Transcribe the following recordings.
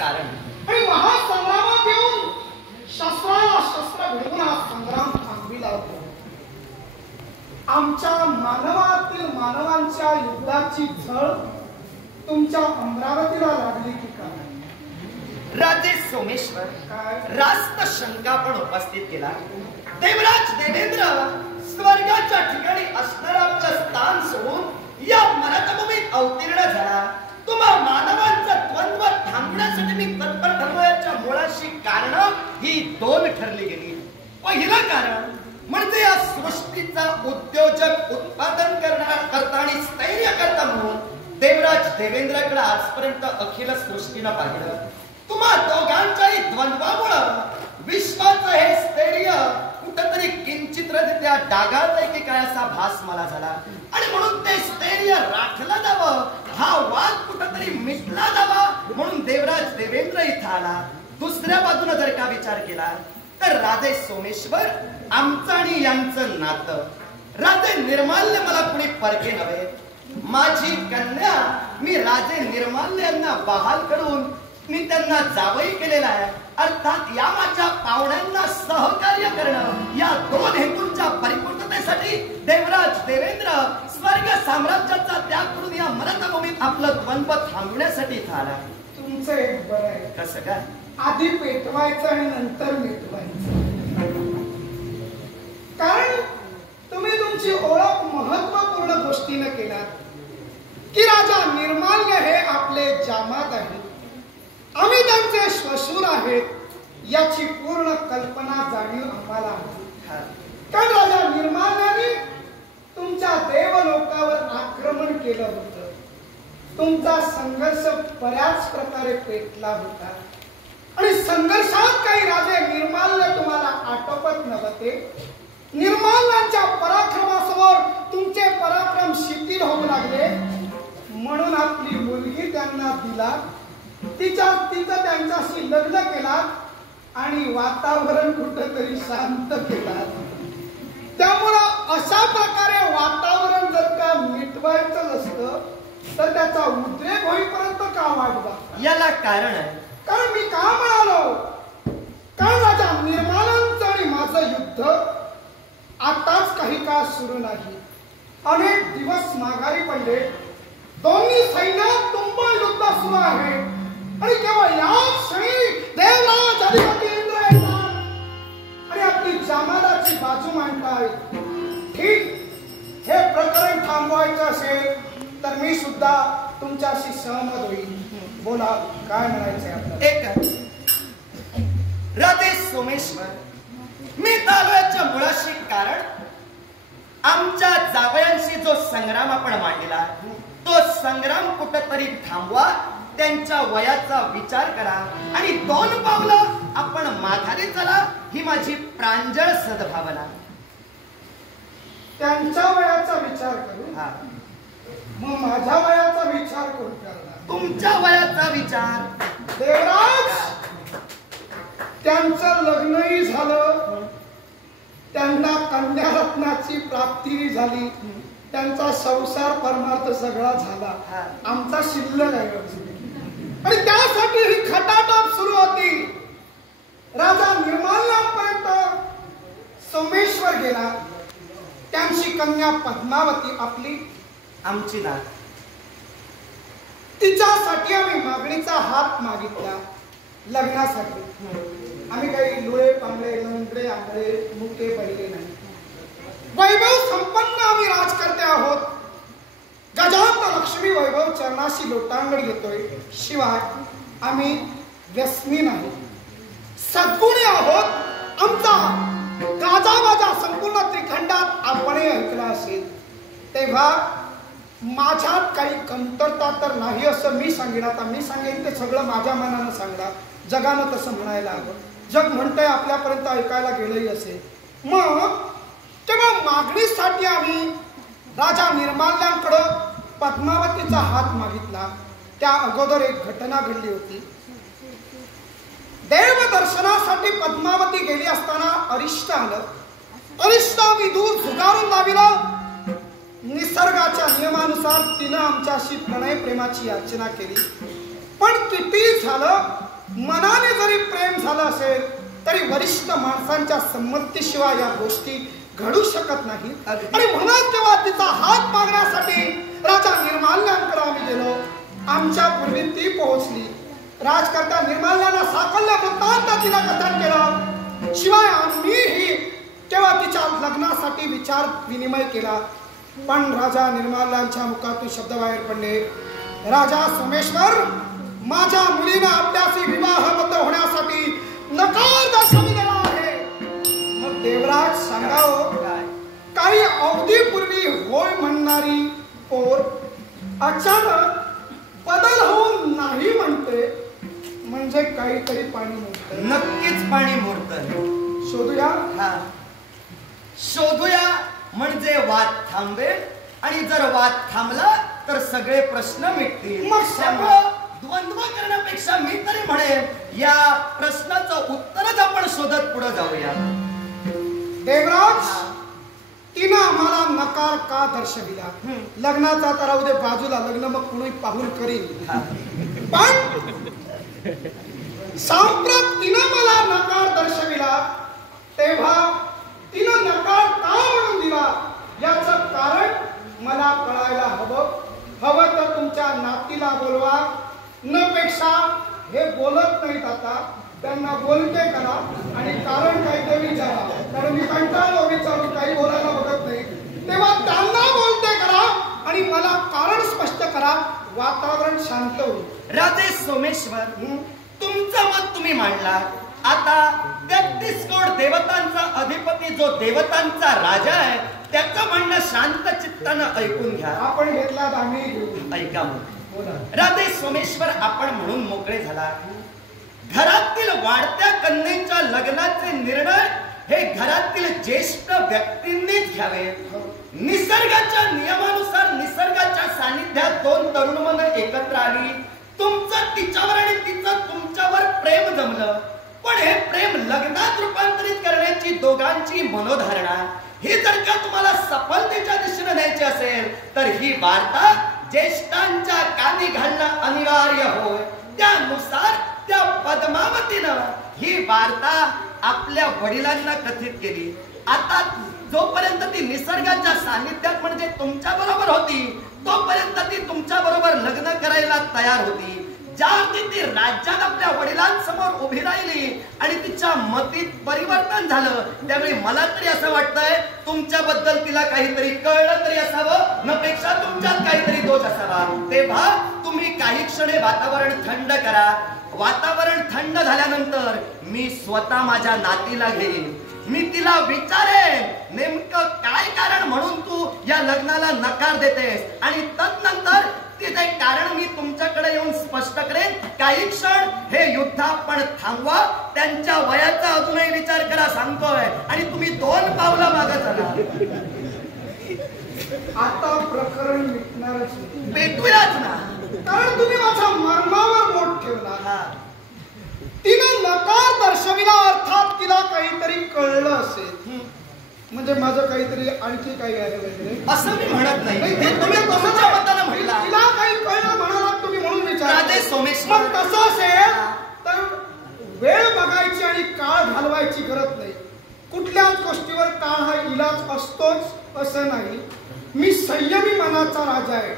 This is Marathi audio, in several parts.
कारण आणि महासंग्रामात येऊन शस्त्राला शस्त्र भिडवून हा संग्राम थांबविला होता. आमच्या मानवातील मानवांच्या युद्धाची झळ तुमच्या अमरावतीला लागली की काय? राजे सोमेश्वर रास्त शंका पण उपस्थित केला. देवराज देवेंद्र स्वर्गाच्या ठिकाणी असणारा आपलं स्थान सोडून या मराठभूमीत अवतीर्ण झाला. तुम्हा मानवांचा द्वंद्व थांबण्यासाठी मी तत्पर ठरलो. याच्या मुळाशी कारण ही दोन ठरली गेली. पहिलं कारण म्हणजे या सृष्टीचा उद्योजक उत्पादन करता आणि स्थैर्य करता म्हणून देवराज देवेंद्रकडे आजपर्यंत अखिल सृष्टीनं पाहिलं. तुम्हा दोघांच्याही द्वंद्वामुळं विश्वाचं हे स्थैर्य कुठंतरी किंचितरित्या डागाळतंय की काय असा भास मला झाला. आणि म्हणून ते स्थैर्य राखलं जावं, हा वाद कुठंतरी मिटला जावा म्हणून देवराज देवेंद्र इथं आला. दुसऱ्या बाजूने जर का विचार केला तर राजे सोमेश्वर आमचं आणि यांचं नातं, राजे निर्माल्य मला कुणी परके नव्हे. माझी कन्या मी राजे निर्माल्य यांना बहाल करून मी त्यांना जावई केलेला आहे. अर्थात या माझ्या पाहुण्यांना सहकार्य करणं या दोन हेतूंच्या परिपूर्णतेसाठी देवराज देवेंद्र स्वर्ग साम्राज्याचा त्याग करून या मराठभूमीत आपलं द्वंद्व थांबवण्यासाठी इथं आला. तुमचं एक बरं आहे. कसं काय? आधी पेटवायचं आणि नंतर मिटवायचं. कारण तुम्ही तुमची ओळख महत्वपूर्ण गोष्टीने केलात की राजा निर्माल्य हे आपले जामात आहेत, आम्ही त्यांचे श्वशूर आहेत याची पूर्ण कल्पना जाणीव आम्हाला आहे. कारण राजा निर्माल्याने तुमच्या देवलोकावर आक्रमण केलं होतं. तुमचा संघर्ष बऱ्याच प्रकारे पेटला होता आणि संघर्षात काही राजे निर्माल्य तुम्हाला आटोपत नव्हते. निर्माल्यांच्या पराक्रमासमोर तुमचे पराक्रम शिथिल होऊ लागले. म्हणून आपली मुलगी त्यांना दिला, तिचं त्यांच्याशी लग्न केला आणि वातावरण कुठंतरी शांत केला. त्यामुळं अशा प्रकारे वातावरण जर का मिटवायचं असतं तर त्याचा उद्रेक होईपर्यंत का वाट बघता? याला कारण आहे. कारण मी का म्हणालो, कारण राजा निर्माल्यांचं आणि माझं युद्ध आताच काही काळ सुरू नाही, अनेक दिवस माघारी पडले. दोन्ही सैन्यात तुंबळ युद्ध सुरू आहे आणि केवळ याच क्षणी देवराज अधिपती इंद्र येतात आणि आपली जामालाची बाजू मांडतायत. ठीक, हे प्रकरण थांबवायचं असेल तर मी सुद्धा तुमच्याशी सहमत होईल. बोला, काय म्हणायचंय आपल्याला? एक राजे सोमेश्वर, मी तालुयाच्या मुळाशी कारण आमच्या जावयांशी जो संग्राम आपण मांडलेला तो संग्राम कुठंतरी थांबवा. त्यांच्या वयाचा विचार करा आणि दोन पावलं आपण माघारी चला, ही माझी प्रांजळ सद्भावना. त्यांच्या वयाचा विचार करू? हा. मग माझ्या वयाचा विचार कोण करणार? तुमच्या वयाचा विचार. देवराज, त्यांचं लग्नही झालं, त्यांना कन्यारत्नाची प्राप्ती झाली, त्यांचा संसार परमार्थ सगळा झाला. आमचा शिल्लक आहे आणि त्यासाठी ही खटाटोप सुरू होती. राजा निर्माल्यापर्यंत सोमेश्वर गेला. त्यांची कन्या पद्मावती आपली आमची नात. तिच्यासाठी आम्ही मागणीचा हात मागितला लग्नासाठी. आम्ही काही लुळे पांगळे लंगडे आंधळे मुके पहिले नाही. वैभव संपन्न आम्ही राजकर्ते आहोत. गजांत लक्ष्मी वैभव चरणाशी लोटांगण घेतोय. शिवाय आम्ही व्यसनी नाही, सद्गुणी आहोत. आमचा गाजावाजा संपूर्ण त्रिखंडात आपणही ऐकला असेल. तेव्हा माझ्यात काही कमतरता तर नाही असं मी सांगेन. आता मी सांगेन ते सगळं माझ्या मनानं सांगणार. जगानं तसं म्हणायला हवं. जग म्हणतंय आपल्यापर्यंत ऐकायला गेलंही असेल. मग तेव्हा मागणीसाठी आम्ही राजा निर्माल्यांकडं पद्मावतीचा हात मागितला. त्या अगोदर एक घटना घडली होती. देवदर्शनासाठी पद्मावती गेली असताना अरिष्ट आलं. अरिष्टावी दूर झुगारून लाविलं. निसर्गाच्या नियमानुसार तिनं आमच्याशी प्रणय प्रेमाची याचना केली. पण किती झालं मनाने जरी प्रेम झालं असेल तरी वरिष्ठ माणसांच्या संमतीशिवाय या गोष्टी घडू शकत नाही. आणि म्हणून जेव्हा तिचा हात मागण्यासाठी राजा निर्माल्यांकडे आम्ही गेलो, आमच्या पूर्वी ती पोहोचली. राजकर्ता निर्माल्याला साकल्य वृत्तांत तिला कथन केलं. शिवाय आम्हीही तेव्हा तिच्या लग्नासाठी विचार विनिमय केला. पण राजा निर्माल्यांच्या मुखातून शब्द बाहेर पडले, राजा सोमेश्वर, माझ्या मुलीनं आपल्याशी विवाहबद्ध होण्यासाठी नकार दर्शविलेला आहे. मग देवराज सांगावं, काही अवधीपूर्वी होय म्हणणारी पोर अचानक बदल होऊन नाही म्हणते, म्हणजे काहीतरी पाणी मोडत. नक्कीच पाणी मोडत. शोधूया. हा, शोधूया म्हणजे वाद थांबेल. आणि जर वाद थांबला तर सगळे प्रश्न मिटतील. मग सगळं द्वंद्व करण्यापेक्षा मी तरी म्हणेन या प्रश्नाचं उत्तरच आपण शोधत पुढे जाऊया. देवराज, तिनं आम्हाला नकार का दर्शविला? लग्नाचा तर राहू दे बाजूला, लग्न मग कुणी पाहून करीन. पण सांप्रत तिनं मला नकार दर्शविला, तेव्हा तिनं नकार का म्हणून दिला याचं कारण मला कळायला हवं. हवं तर तुमच्या नातीला बोलवा. न पेक्षा हे बोलत नाहीत आता, त्यांना बोलते करा आणि कारण काय ते विचारा. कारण मी कंटाळलो विचारून काही बोलायला बघत नाही. तेव्हा त्यांना बोलते करा आणि मला कारण स्पष्ट करा. वातावरण शांत होईल. राजे सोमेश्वर, तुमचं मत तुम्ही मांडला. आता 33 कोट देवतांचा अधिपती जो देवतांचा राजा आहे त्याचं म्हणणं शांत चित्तानं ऐकून घ्या. आपण घेतला आम्ही ऐका मग. राजे सोमेश्वर, आपण म्हणून मोकळे झाला. घरातील वाढत्या कन्येच्या लग्नाचे निर्णय हे घरातील ज्येष्ठ व्यक्तींनीच घ्यावे. निसर्गाच्या नियमानुसार निसर्गाच्या सानिध्यात दोन तरुण मन एकत्र आली. तुमचं तिच्यावर आणि तिचं तुमच्यावर प्रेम जमलं. पण हे प्रेम लग्नात रूपांतरित करण्याची दोघांची मनोधारणा ही जर का तुम्हाला सफलतेच्या दिशेने न्यायची असेल तर ही वार्ता ज्येष्ठांच्या कानी घालणं अनिवार्य होय. त्यानुसार त्या पद्मावतीनं ही वार्ता आपल्या वडिलांना कथित केली. आता जोपर्यंत ती निसर्गाच्या सानिध्यात म्हणजे तुमच्या बरोबर होती तोपर्यंत ती तुमच्या बरोबर लग्न करायला तयार होती. ज्यावेळी ती राज्यात आपल्या वडिलांसमोर उभी राहिली आणि तिच्या मतीत परिवर्तन झालं त्यावेळी मला तरी असं वाटतंय तुमच्याबद्दल तिला काहीतरी कळलं तरी असावं, नपेक्षा तुमच्यात काहीतरी दोष असावा. तेव्हा तुम्ही काही क्षणे वातावरण थंड करा. वातावरण थंड झाल्यानंतर मी स्वतः माझ्या नातीला घेईन. मी तिला विचारेन नेमकं काय कारण म्हणून तू या लग्नाला नकार देतेस आणि तदनंतर तिचे कारण मी तुमच्याकडे येऊन स्पष्ट करेन. काही क्षण हे युद्ध आपण थांबवा. त्यांच्या वयाचा अजूनही विचार करा सांगतोय आणि तुम्ही 2 पावलं मागे चला. आता प्रकरण मिटणारच नाही. भेटूयाच ना. कारण तुम्ही माझ्या मर्मावर बोट ठेवला. तिने नकार दर्शविला अर्थात तिला काहीतरी कळलं असेल. म्हणजे माझं काहीतरी आणखी काही आहे वगैरे असं मी म्हणत नाही. तुम्ही तुमच्या मतानं म्हणला. तिला काही कळलं म्हणालात तुम्ही म्हणून विचार. राजे सोमेश्वर, मग कसं असेल तर वेळ बघायची आणि काळ घालवायची गरज नाही. कुठल्याच गोष्टीवर काळ हा इलाज असतोच असं नाही. मी संयमी मनाचा राजा आहे.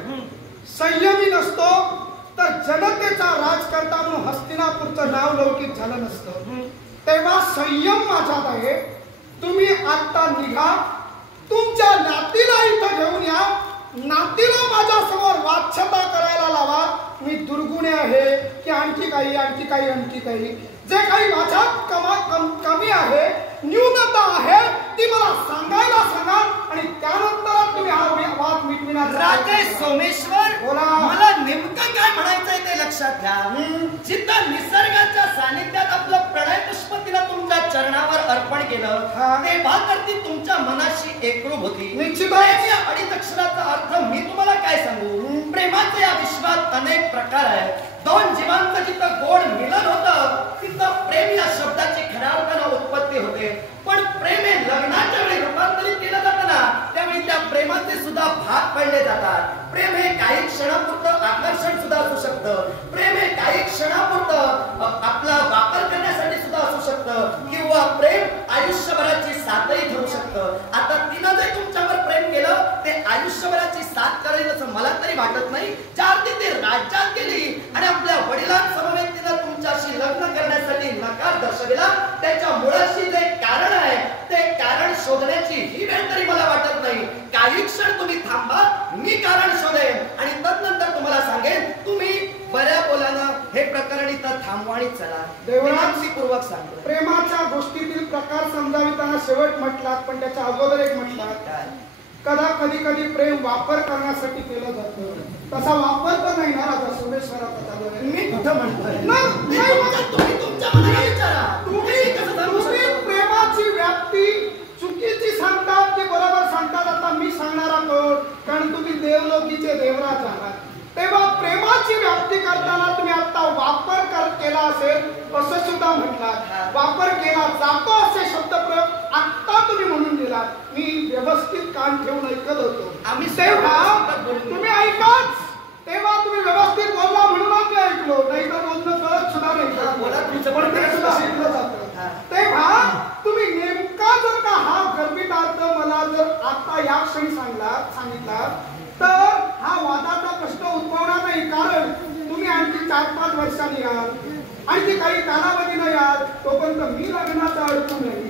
संयमी नसतो तर जनतेचा राजकर्ता म्हणून हस्तिनापूरचं नाव लौकिक झालं नसतं. तेव्हा संयम माझ्यात आहे. तुम्ही आता निघा. तुमच्या नातीला इथं घेऊन या. नातीला माझ्या समोर वाच्यता करायला लावा. मी दुर्गुणे आहे की आणखी काही जे काही माझ्यात कमी आहे, न्यूनता आहे ती मला सांगायला सांगा आणि त्यानंतर तुम्ही हा वाद मिटविणार. राजे सोमेश्वर, बोला. मला नेमकं काय म्हणायचंय ते लक्षात घ्या. जिथं निसर्गाच्या सानिध्यात आपलं प्रणय पुष्प तिला तुमच्या चरणावर अर्पण केलं तेव्हा तर ती तुमच्या मनाशी एकरूप होती. निश्चित. या अडीच अक्षराचा अर्थ मी तुम्हाला काय सांगू. प्रेमाचे या विश्वात अनेक प्रकार आहेत. 2 जीवांचं जिथं गोड मिलन होतं तिथं प्रेम या शब्दाची खऱ्या अर्थानं उत्पत्ती होते. पण प्रेम हे लग्नाच्या वेळी रूपांतरित केलं जातं ना त्यावेळी त्या प्रेमाचे सुद्धा भाग पडले जातात. प्रेम हे काही क्षणापुरतं आकर्षण सुद्धा असू शकतं. प्रेम हे काही क्षणापुरतं आपलं शकतं. आता तिनं जे तुमच्यावर प्रेम केलं ते आयुष्यभराची साथ करेल असं मला तरी वाटत नाही. ज्या अर्थी ती राज्यात गेली आणि आपल्या वडिलांसमवेत तिनं तुमच्याशी लग्न करण्यासाठी नकार दर्शविला, त्याच्या मुळाशी जे कारण आहे ते कारण शोधण्याची ही वेळ तरी मला वाटत नाही. काही क्षण तुम्ही थांबा, मी कारण शोधेन आणि तदनंतर तुम्हाला सांगेन. तुम्ही बऱ्या बोलानं हे प्रकरण इथं थांबवा आणि चला. देवराजपूर्वक सांगतो. प्रेमाच्या गोष्टीतील प्रकार समजाविताना शेवट म्हटलात, पण त्याच्या अगोदर एक म्हटलात, कधी कधी प्रेम वापर करण्यासाठी केलं जातं. तसा वापर तर नाही ना राजा सोमेश्वराचा. मी कुठं म्हणतोय? तुम्ही तुमच्या मनाला विचारा. तुम्ही प्रेमाची व्याप्ती चुकीची सांगतात की बरोबर सांगतात आता मी सांगणारा कोण, कारण तुम्ही देवलोकीचे देवराज आहात. तेव्हा प्रेमाची व्याप्ती करताना तुम्ही आता वापर केला असेल असं सुद्धा म्हटलात. वापर केला जातो असे शब्दप्रयोग आता तुम्ही म्हणून दिलात. मी व्यवस्थित कान ठेवून ऐकत होतो. आम्ही तेव्हा तुम्ही ऐकाच, तेव्हा तुम्ही व्यवस्थित बोलला म्हणूनच मी ऐकलो, नाही तर बोलणं कळत सुद्धा नाही. तेव्हा तुम्ही नेमका जर का हा गर्भितार्थ मला जर आता या क्षणी सांगितला तर हा वादाचा प्रश्न उद्भवणार नाही. कारण तुम्ही आणखी 4-5 वर्षांनी याल, आणखी काही कालावधीनं याल, तोपर्यंत मी लग्नाचा अडकून नाही.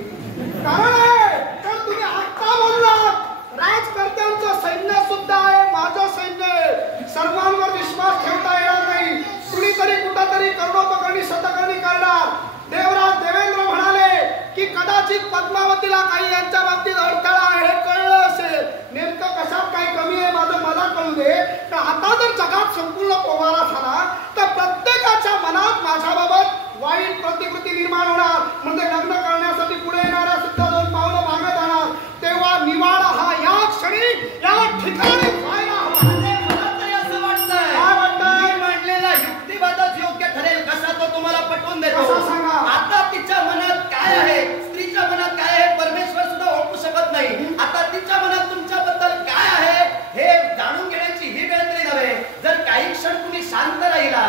कारण आहे तर तुम्ही आता बोललात राजकर्त्यांचं सैन्य सुद्धा आहे, माझं सैन्य आहे, सर्वांवर विश्वास ठेवता येणार नाही. कुणीतरी कुठंतरी कर्णोपकरणी शतकर्णी करणार. देवराज देवेंद्र म्हणाले की कदाचित पद्मावतीला काही यांच्या बाबतीत अडथळा आहे, हे कळलं असेल. नेमकं कशात काही कमी आहे माझं मला कळू दे. तर आता जर जगात संपूर्ण पोवारा झाला तर प्रत्येकाच्या मनात माझ्याबाबत वाईट प्रतिकृती निर्माण होणार. म्हणजे लग्न करण्यासाठी पुढे येणाऱ्या सुद्धा 2 पावलं मागत जाणार. तेव्हा निवाडा हा या क्षणी या ठिकाणी व्हायला हवा. मला तरी असं वाटतंय, काय वाटतंय? मांडलेला युक्तिवादच योग्य ठरेल. कसा तो तुम्हाला पटवून देतो. कसा सांगा? आता तिच्या मनात काय आहे, स्त्रीच्या मनात काय आहे, परमेश्वर सुद्धा ओळखू शकत नाही. आता तिच्या मनात तुमच्याबद्दल काय आहे हे जाणून घेण्याची ही वेळ तरी नव्हे. जर काही क्षण तुम्ही शांत राहिला,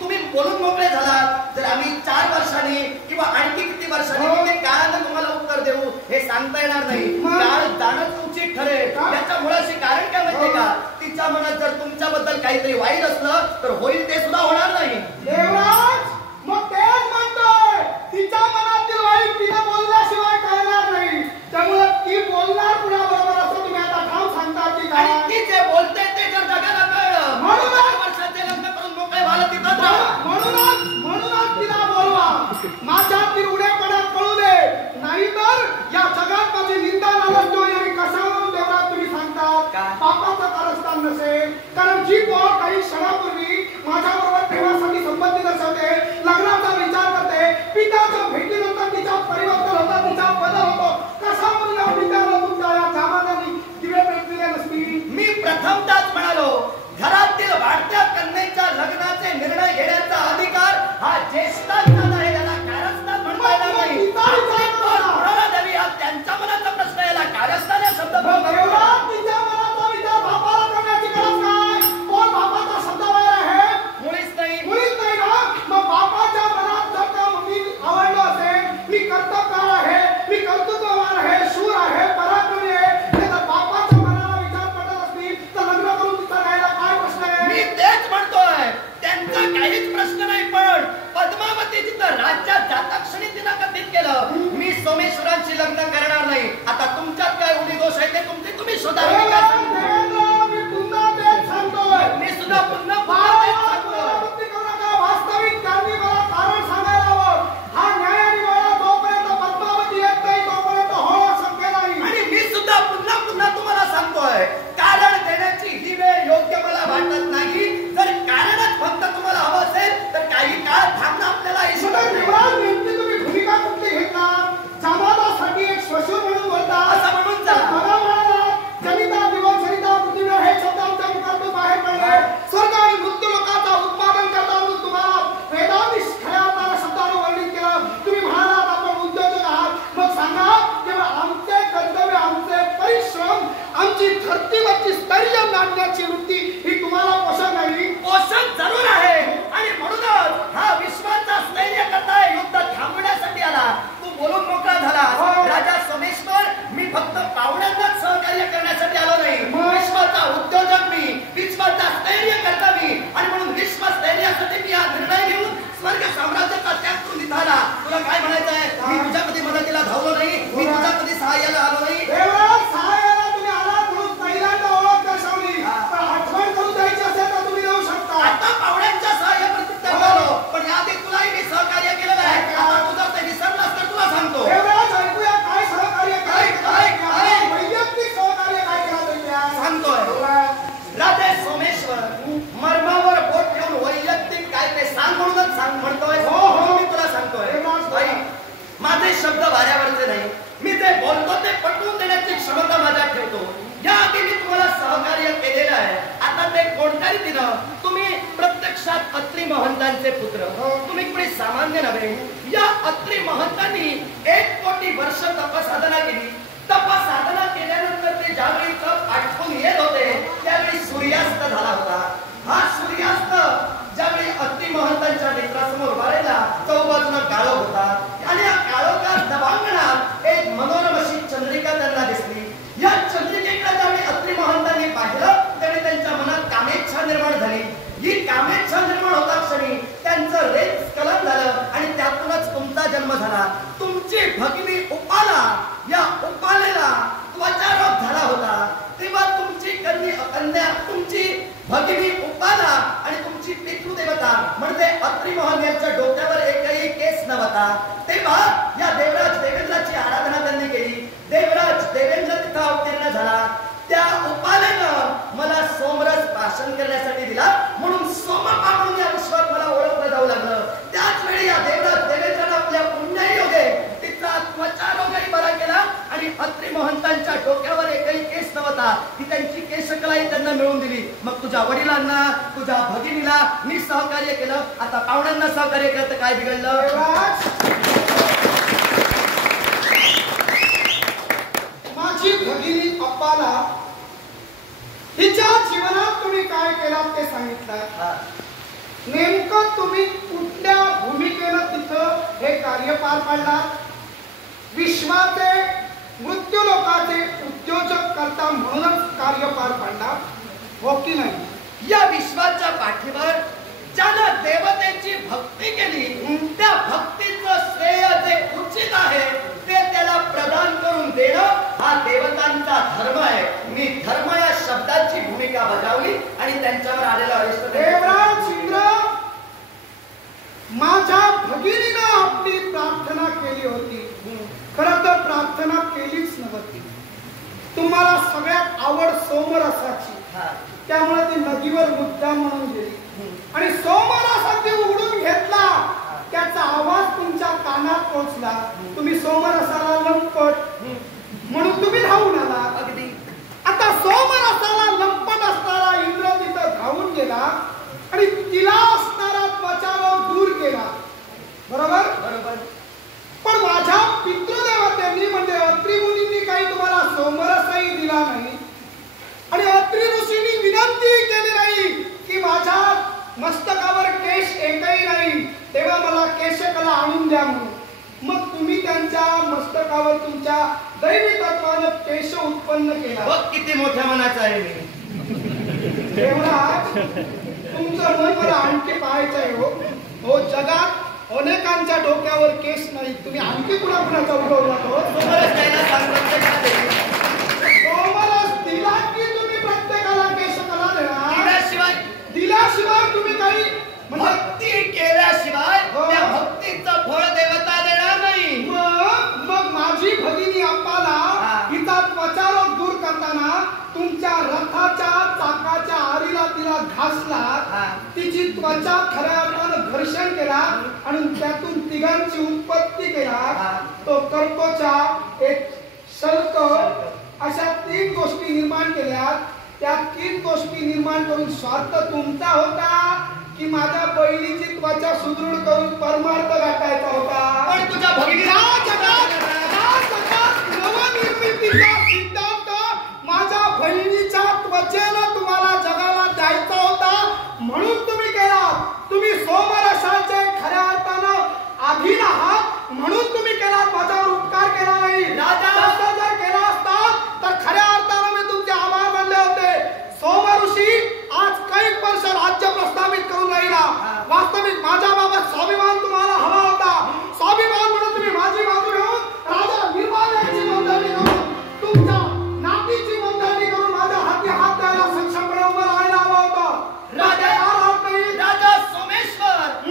तुम्ही बोलून मोकळे झाला, जर आम्ही 4 वर्षांनी किंवा आणखी किती वर्षांनी किती काळानं तुम्हाला उत्तर देऊ हे सांगता येणार नाही. काळ जाणं उचित ठरेल. त्याच्या मुळाशी कारण काय माहितीये का? तिच्या मनात जर तुमच्याबद्दल काहीतरी वाईट असलं तर होईल ते सुद्धा होणार नाही. देवराज मग तेच म्हणतोय, तिच्या मनातील वाईट तिला बोलल्याशिवाय कळणार नाही. त्यामुळे ती बोलणार कुणाबरोबर असं तुम्ही आता ठाम सांगता की काय? ती जे बोलते ते जर जगाला कळलं, म्हणून वर्षाचे लग्न करून मोकळे व्हायला तिथं म्हणूनच तिला बोलवा. माझ्यातील उडेपणा कळू दे, नाहीतर या जगात माझी निंदा नालस्तोय आणि कशावरून देवराज तुम्ही सांगतात पापाचं कारस्थान नसेल. कारण जी पोर काही क्षणापूर्वी माझ्याबरोबर सोमेश्वर, मर्मावर बोट ठेवून वैयक्तिक काय ते सांग म्हणूनच सांग म्हणतोय. हो. मी तुला सांगतोय, माझे शब्द वाऱ्यावरचे नाही. मी ते बोलतो ते पटवून देण्याची क्षमता माझ्यात ठेवतो. या आधी मी तुम्हाला सहकार्य केलेलं आहे. आता ते कोणत्या रीतीनं तुम्ही प्रत्यक्षात अत्री महंतांचे पुत्र, तुम्ही कोणी सामान्य नव्हे. या अत्री महंतांनी 1 कोटी वर्ष तपसाधना केली. तपसाधना केल्यानंतर ते ज्यावेळी तप आटपून येत होते त्यावेळी सूर्यास्त झाला होता. हा सूर्यास्त ज्यावेळी अत्री महंतांच्या नेत्रासमोर उभारला चौबाजूला काळोख होता आणि या काळोखात दबांगणात एक मनोरम अशी चंद्रिका त्यांना दिसली. या चंद्रिकेकडे ज्यावेळी अत्री महंतांनी पाहिलं त्यावेळी त्यांच्या मनात कामेच्छा निर्माण झाली. ही कामेच्छा निर्माण होता क्षणी त्यांचं रेत स्खलन झालं आणि त्यातूनच तुमचा जन्म झाला. तुमची भगिनी उपाला, या उपालेला त्वचारोग झाला होता. तेव्हा तुमची कन्या तुमची भगिनी उपाला आणि तुमची पितृदेवता म्हणजे अत्री मोहन यांच्या डोक्यावर एकही केस नव्हता. तेव्हा या देवराज देवेंद्राची आराधना त्यांनी केली. देवराज देवेंद्र तिथं अवतीर्ण झाला. त्या उपालेनं मला सोमरस भाषण करण्यासाठी दिला म्हणून सोमपा म्हणून या विश्वात मला ओळखलं जाऊ लागलं. त्याच वेळी या देवराज देवेंद्रानं आपल्या पुण्यायोगे तिचा त्वचारोगही बरा केला आणि अत्री महंतांच्या डोक्यावर एकही केस नव्हता. ती त्यांची केशकलाही त्यांना मिळवून दिली. मग तुझ्या वडिलांना तुझ्या भगिनीला मी सहकार्य केलं. आता पाहुण्यांना सहकार्य केलं तर काय बिघडलं? माझी भगिनी अप्पाला हिच्या जीवनात तुम्ही काय केलात ते सांगितलं. नेमकं तुम्ही कुठल्या भूमिकेनं तिथं हे कार्य पार पाडलात? विश्वाचे मृत्यू लोकाचे उद्योजक करता म्हणूनच कार्य पार पाडला हो की नाही? या विश्वाच्या पाठीवर ज्यानं देवतेची भक्ती केली त्या भक्तीचं श्रेय जे उचित आहे ते त्याला प्रदान करून देणं हा देवतांचा धर्म आहे. मी धर्म या शब्दाची भूमिका बजावली आणि त्यांच्यावर आलेला अरिष्ट देवराज इंद्र, माझ्या भगिनीनं आपली प्रार्थना केली होती. खरं तर प्रार्थना केलीच नव्हती. तुम्हाला सगळ्यात आवड सोमरसाची, त्यामुळे ती नदीवर मुद्दा म्हणून गेली आणि सोमरसाची उघडून घेतला. त्याचा आवाज तुमच्या कानात पोहोचला. तुम्ही सोमरसाला लंपट म्हणून तुम्ही धावून आला. अगदी आता सोमरसाला लंपट असणारा इंद्र तिथं धावून गेला आणि तिला असणारा त्वचारोग दूर केला. बरोबर बरोबर. पण माझ्या पितृदेवतेंनी म्हणजे अत्री मुनींनी काही तुम्हाला सोमरसही दिला नाही आणि अत्री ऋषींनी विनंती केली नाही की माझ्या मस्तकावर केश एकही नाही, तेव्हा मला केशकला आणून द्या म्हणून. मग तुम्ही त्यांच्या मस्तकावर तुमच्या दैवी तत्वानं केश उत्पन्न केला. बघ किती मोठ्या मनाचा आहे मी. देवराज, तुमचं मन मला आणखी पाहायचं आहे हो. हो, जगात अनेकांच्या डोक्यावर केस नाही, तुम्ही आणखी कुणाकुणाचा उडवला तो? सोमरस द्यायला सांगितलं. सोमरस दिला की तुम्ही प्रत्येकाला केशकला देणार? दिल्याशिवाय तुम्ही काही भक्ती केल्याशिवाय त्या भक्तीचं फळ देवता देणार नाही. मग माझी भगिनी अप्पाला हिचा त्वचारोग दूर करताना तुमच्या रथाच्या चाकाच्या आरीला तिला घासला. तिची त्वचा खऱ्या अर्थानं घर्षण केला आणि त्यातून तिघांची उत्पत्ती केला. तो कर्कोचा एक शल्क अशा 3 गोष्टी निर्माण केल्या. त्या 3 गोष्टी निर्माण करून स्वार्थ तुमचा होता की माझ्या बहिणीची त्वचा सुदृढ करून परमार्थ गाठायचा होता? पण तुझ्या भगिनीला नवनिर्मितीचा सिद्धांत माझ्या बहिणीच्या त्वचेला तुम्हाला जगाला द्यायचा होता म्हणून तुम्ही केला. तुम्ही सोमरसाचे खऱ्या अर्थानं आधीन आहात म्हणून तुम्ही केला, माझ्यावर उपकार केला नाही. राजा जर केला असता तर खऱ्या अर्थानं मी तुमचे आभार मानले होते. सोम ऋषी आज कैक वर्ष राज्य प्रस्थापित करून राहिला. वास्तविक माझ्या बाबत स्वाभिमान तुम्हाला हवा होता. स्वाभिमान म्हणून तुम्ही माझी बाजू घेऊन राजा निर्माल्याची नोंदणी करून तुमच्या नातीची नोंदणी करून माझ्या हाती हात द्यायला सक्षमपणे उभं राहायला हवं होतं. राजा सोमेश्वर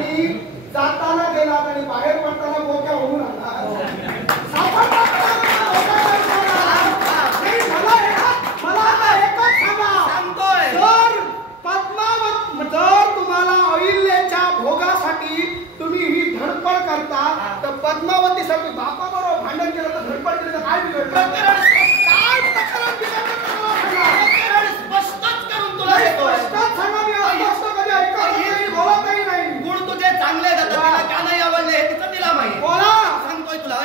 आणि जाताना गेलात आणि बाहेर पडताना बोक्या होऊन आला. मला आता एकच सांगा, जर तुम्हाला अहिल्याच्या भोगासाठी तुम्ही ही धडपड करता तर पद्मावतीसाठी बापाबरोबर भांडण केलं तर धडपड केलं तर काय बिघडलं? काय प्रकरण बिघडलं? स्पष्टच करून तुला देतोय. स्पष्टच सांगा, मी अस्पष्ट कधी ऐकत बोलतही नाही. गुण तुझे चांगले जातात, तिला का नाही आवडले तिचं तिला माहिती. बोला. सांगतोय तुला.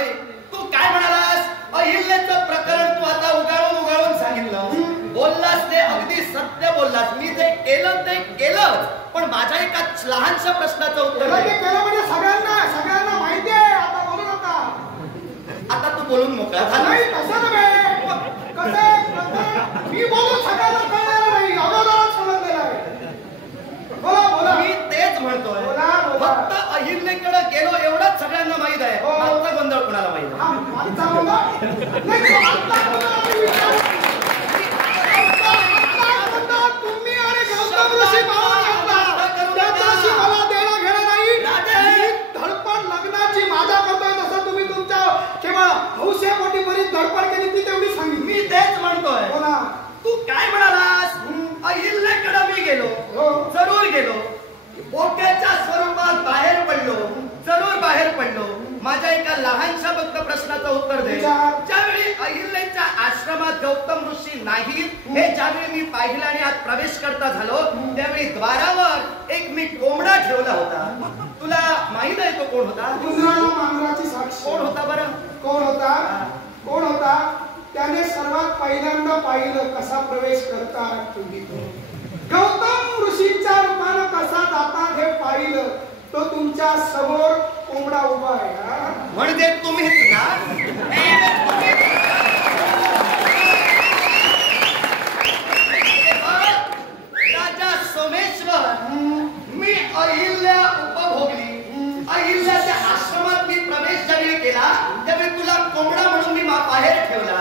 तू काय म्हणालास? अहिल्याचं प्रकरण तू आता उगाळून सांगितलं. बोललास ते अगदी सत्य बोललास. मी जे केलं ते केलं, पण माझ्या एका लहानशा प्रश्नाचं उत्तर केलं म्हणजे सगळ्यांना माहिती आहे. आता बोलू नका. आता तू बोलून मोकळा झाला. नाही तसं नव्हे. कसं मी बोलून सगळ्यांना कळलेलं नाही, अगोदरच समजलेलं आहे. बोला. मी तेच म्हणतोय. बोला. फक्त अहिल्याकडे गेलो एवढंच सगळ्यांना माहित आहे. मागचा गोंधळ कोणाला माहित आहे? मागचा गोंधळ तुम्ही आणि गौतम ऋषी पाहू शकता. त्याच्याशी मला देणं घेणं नाही. धडपड लग्नाची माझ्या करतोय तसं तुम्ही तुमच्या केवळ हौसेपोटी बरीच धडपड केली ती तेवढी सांगितली. मी तेच म्हणतोय. बोला. तू काय म्हणालास? अहिल्याकडे मी गेलो, जरूर गेलो, बोक्याच्या स्वरूपात बाहेर पडलो, जरूर बाहेर पडलो. माझ्या एका लहानशा फक्त प्रश्नाचं उत्तर दे. ज्यावेळी अहिल्याच्या आश्रमात गौतम ऋषी नाहीत हे ज्यावेळी मी पाहिलं आणि आत प्रवेश करता झालो, त्यावेळी द्वारावर एक मी कोंबडा ठेवला होता. तुला माहित आहे तो कोण होता? मांजराची साक्ष. कोण होता बरं? कोण होता? त्याने सर्वात पहिल्यांदा पाहिलं कसा प्रवेश करतात तुम्ही. गौतम ऋषींच्या रूपानं कसा जातात हे पाहिलं. तो तुमच्या समोर कोंबडा उभा आहे. म्हणजे तुम्हीच ना? राजा सोमेश्वर, मी अहिल्या उपभोगली. अहिल्याच्या आश्रमात मी प्रवेश ज्यावेळी केला त्यावेळी तुला कोंबडा म्हणून मी बाहेर ठेवला.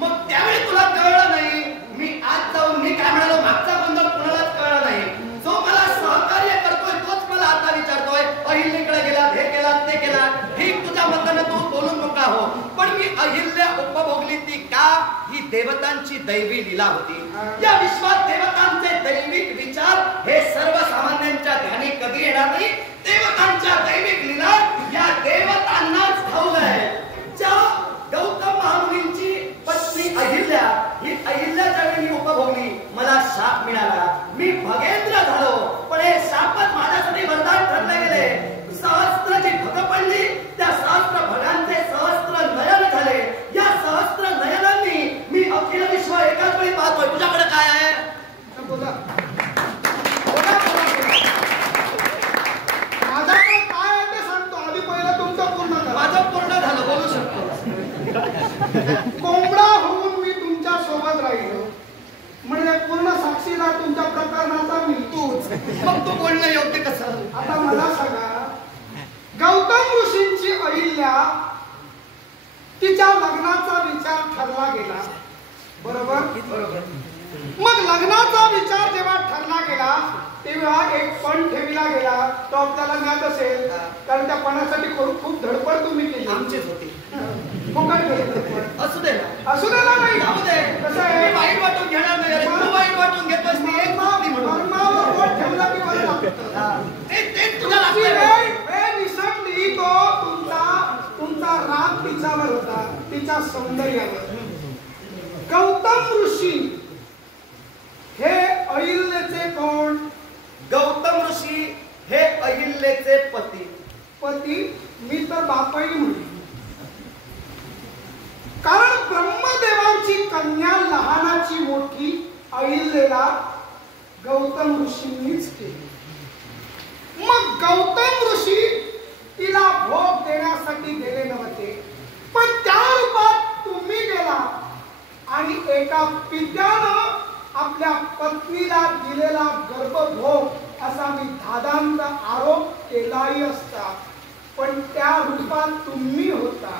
मग त्यावेळी तुला कळलं नाही. मी आज जाऊन मी काय म्हणालो, मागचा गोंधळ कुणालाच कळला नाही. जो मला सहकार्य करतोय तोच मला आता विचारतोय अहिल्याकडे गेला, हे केला, ते केला. ठीक, तुझ्या मतानं तू बोलून मोकळा हो, पण मी अहिल्या उपभोगली ती का? ही देवतांची दैवी लीला होती. या विश्वात देवतांचे दैविक विचार हे सर्वसामान्यांच्या ध्यानी कधी येणार नाही. देवतांच्या दैविक लीला या देवतांनाच ठाऊक आहे. ज्या गौतम महामुनींची पत्नी अहिल्या, ही अहिल्या ज्यावेळी मी उपभोगली मला शाप मिळाला. मी भगेंद्र झालो, पण हे शापच माझ्यासाठी वरदान ठरले गेले. सहस्त्र जी भग पडली त्या सहस्त्र भगांचे सहस्त्र नयन झाले. या सहस्त्र नयनांनी मी अखिल विश्व एकाच वेळी पाहतोय. तुझ्याकडे काय आहे? बोला. माझ्याकडे काय आहे ते सांगतो. आधी पहिलं तुमचं पूर्ण करा. माझं पूर्ण झालं, बोलू शकतो. कोंबडा होऊन मी तुमच्या सोबत राहिलो म्हणजे पूर्ण साक्षीदार तुमच्या प्रकरणाचा मी तूच. मग तू बोलणं योग्य कसं? आता मला सांगा, गौतम ऋषींची अहिल्या तिच्या लग्नाचा विचार ठरला गेला, बरोबर? मग लग्नाचा विचार जेव्हा ठरला गेला तेव्हा एक पण ठेवला गेला. तो आपल्याला ज्ञात असेल, कारण त्या पणासाठी खूप धडपड तुम्ही केली. आमचीच होती. फुकट केली. असू दे ना. असू दे ना. नाही जाऊ दे. कसं आहे, मी वाईट वाटून घेणार नाही. अरे तू वाईट वाटून घेतोस ती एक गोष्ट म्हणून. मर्मावर बोट ठेवलं की बरं लागतं. ते तुला तुमची लागतं. वेळ विसरली तो तुमचा राग तिच्यावर होता, तिच्या सौंदर्यावर. गौतम ऋषी हे अहिल्याचे कोण? गौतम ऋषी हे अहिल्याचे पती. मी तर बापाई म्हणली. कारण ब्रह्मदेवांची कन्या लहानाची मोठी अहिल्याला गौतम ऋषींनीच केली. मग गौतम ऋषी तिला भोग देण्यासाठी गेले नव्हते, पण त्या रूपात तुम्ही गेला आणि एका पित्यानं आपल्या पत्नीला दिलेला गर्भभोग असा मी धादांत आरोप केलाही असता, पण त्या रूपात तुम्ही होता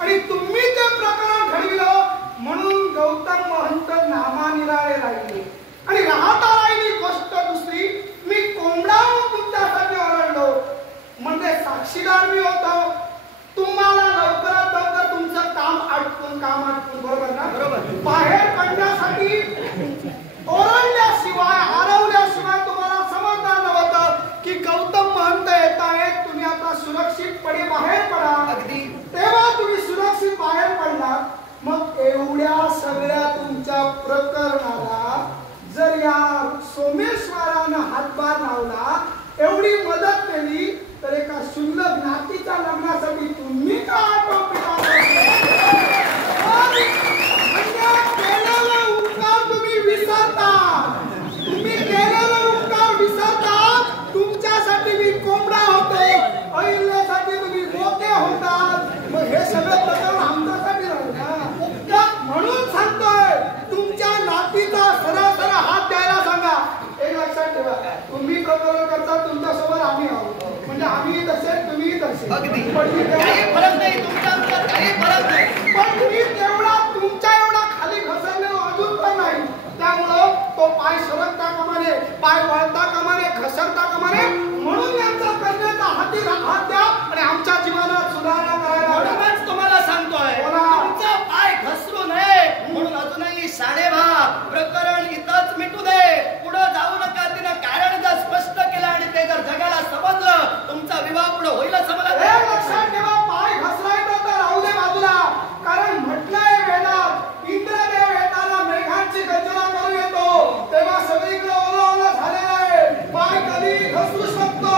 आणि तुम्ही ते प्रकरण घडविलं. म्हणून गौतम महंत नामानिराळे राहिले. आणि राहता राहिली गोष्ट दुसरी, मी कोंबडा तुमच्यासाठी ओरडलो बाहेर काढण्यासाठी ओरडल्याशिवाय हरवल्याशिवाय तुम्हाला समजणार नव्हतं की गौतम महंत येत आहेत, तुम्ही आता सुरक्षितपणे बाहेर पडा. अगदी तेव्हा तुम्ही सुरक्षित बाहेर पडलात. मग एवढ्या सगळ्या तुमच्या प्रकरणाला जर या सोमेश्वरानं हातभार लावला, एवढी मदत केली, तर एका शुल्लक नातीच्या लग्नासाठी तुम्ही का आटोपीटा केलेला उपकार तुम्ही विसरता. तुम्ही केलेला उपकार विसरता. तुमच्यासाठी मी कोंबडा होतो, अहिल्यासाठी तुम्ही मोठे होतात. मग हे सगळं प्रकरण आमच्यासाठी म्हणून सांगतोय, तुमच्या नातीचा सरळ सरळ हात द्यायला सांगा. एक लक्षात ठेवा, तुम्ही प्रकरण करता, तुमच्यासोबत आम्ही आहोत. म्हणजे आम्ही तसे, तुम्ही तसे. काही फरक नाही, तुमच्या काही फरक नाही. पण तुम्ही तेवढा तुमच्या एवढा खाली घसरलेलो अजून पण नाही. त्यामुळं तो पाय सरकता कामाने, पाय वळता कामाने, घसरता कामाने. म्हणून यांचा करण्याचा हाती हात द्या आणि आमच्या जीवनात सुधारणा करायला. म्हणूनच तुम्हाला सांगतोय, तुमचा पाय घसरू नये म्हणून अजूनही 5.5 प्रकरण इथंच मिटू दे. पुढे जाऊ नका. तिनं कारण जर स्पष्ट केलं आणि ते जर जगाला समजलं, तुमचा विवाह पुढे होईल समजलं. हे लक्षात ठेवा, पाय घसरायचा तर राहू दे बाजूला. कारण म्हटलंय वेदात, इंद्रदेव येताना मेघांची गर्जना करून येतो, तेव्हा सगळीकडे ओला ओला झालेला आहे. पाय कधी घसरू शकतो.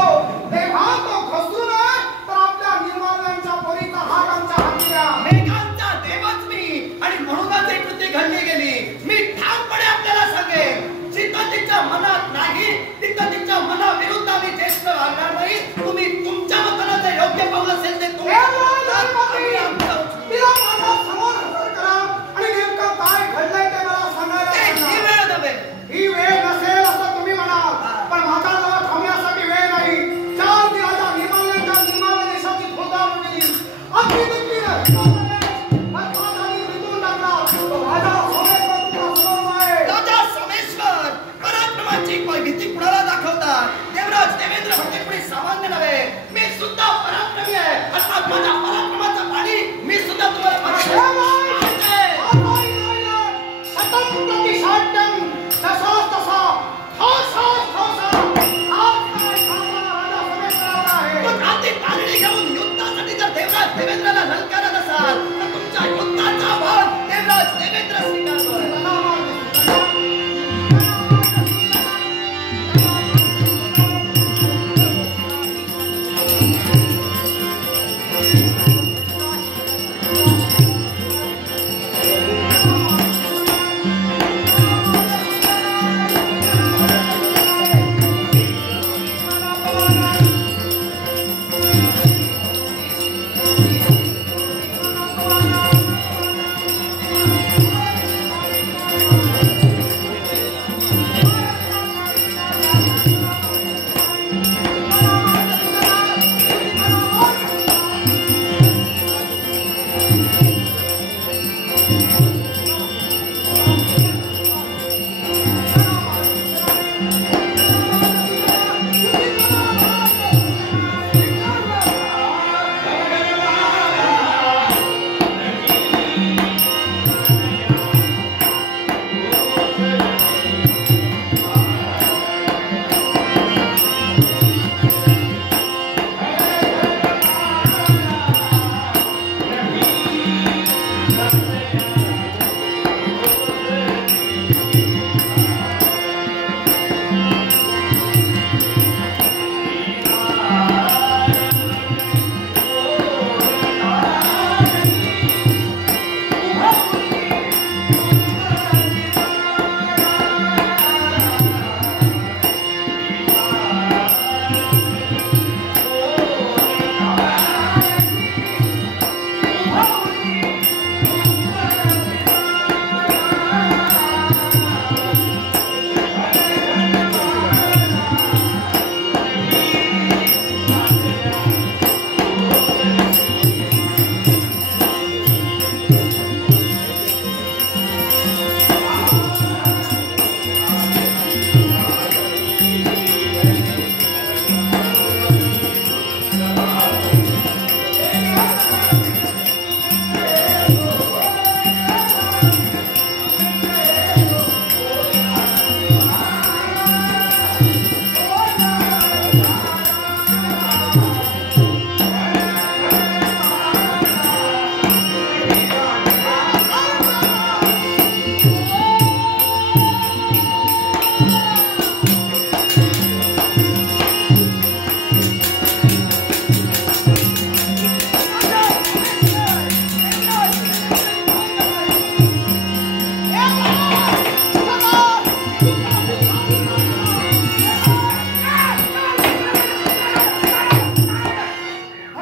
तेव्हा तो घसरू नये तर आपल्या निर्माल्यांच्या परीचा हात आमच्या हाती द्या. मेघांचा देवच मी आणि म्हणूनच ही कृती घडली गेली. मी ठामपणे आपल्याला सांगेन, जिथं तिच्या मनात नाही तिथं तिच्या मनाविरुद्ध आम्ही ज्येष्ठ वागणार नाही. तुम्ही तुमच्या मतानं जे योग्य पाऊल असेल ते तुम्ही समोर हजर करा आणि नेमकं काय घडलंय ते मला सांगायला. ही वेळ नव्हे. ही वेळ नसेल असं तुम्ही म्हणा, पण माझ्याजवळ थांबण्यासाठी वेळ नाही. 4 दिवसाच्या निर्माल्यांच्या निर्माल्य देशाची खोदा केली. अगदी नक्कीच राजा सोमेश्वर पराक्रमाची भीती कुणाला दाखवतात. देवराज देवेंद्र म्हणजे कोणी सामान्य नव्हे. मी सुद्धा पराक्रमी आहे. अर्थात माझ्या पराक्रमाचं पाणी मी सुद्धा तुम्हाला घेऊन युद्धासाठी जर देवराज देवेंद्रला ललकारत असाल तर तुमच्या युद्धाचा भाग देवराज देवेंद्र स्वीकारतोय. Thank you.